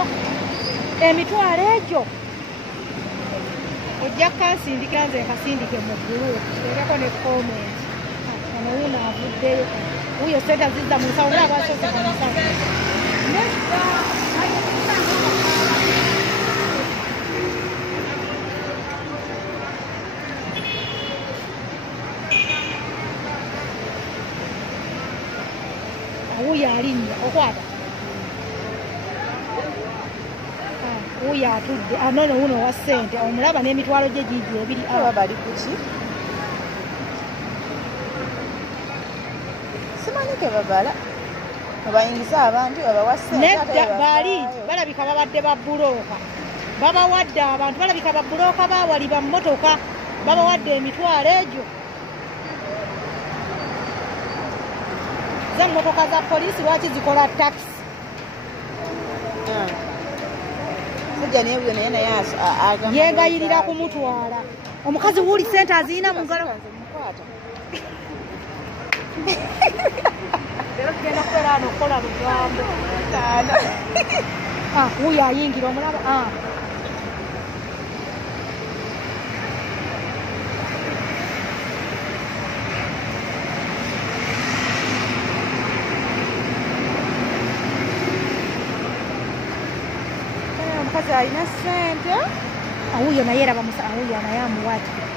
egyo emitwalo egyo ojja kansindikira nze nkasindike mu ggulu teekako ne comment ono wuno avuddeyo wuyo sente zizza mu nsawo nga abasoze mu nsawo wuyo alinnya okwata wuyo atudde anono wuno wa ssente omulaba n'emitwalo gye giigi ebiri aba bali kuki simanyi ke babala abayingiza abantu babawa ssente nedda baali balabika babadde babbulooka babawadde abantu balabika babbulooka baawaliba mmotoka babawadde emitwalo egyo emmotoka za poliisi lwaki zikola takisi yegayirira kumutwala omukazi wuuli sente aziyina mu ngalo genda kubeera ano okukola lugambo wuyo ayingira omulaba omukazi alina ssente awuyo naye era awuyo naye amuwaati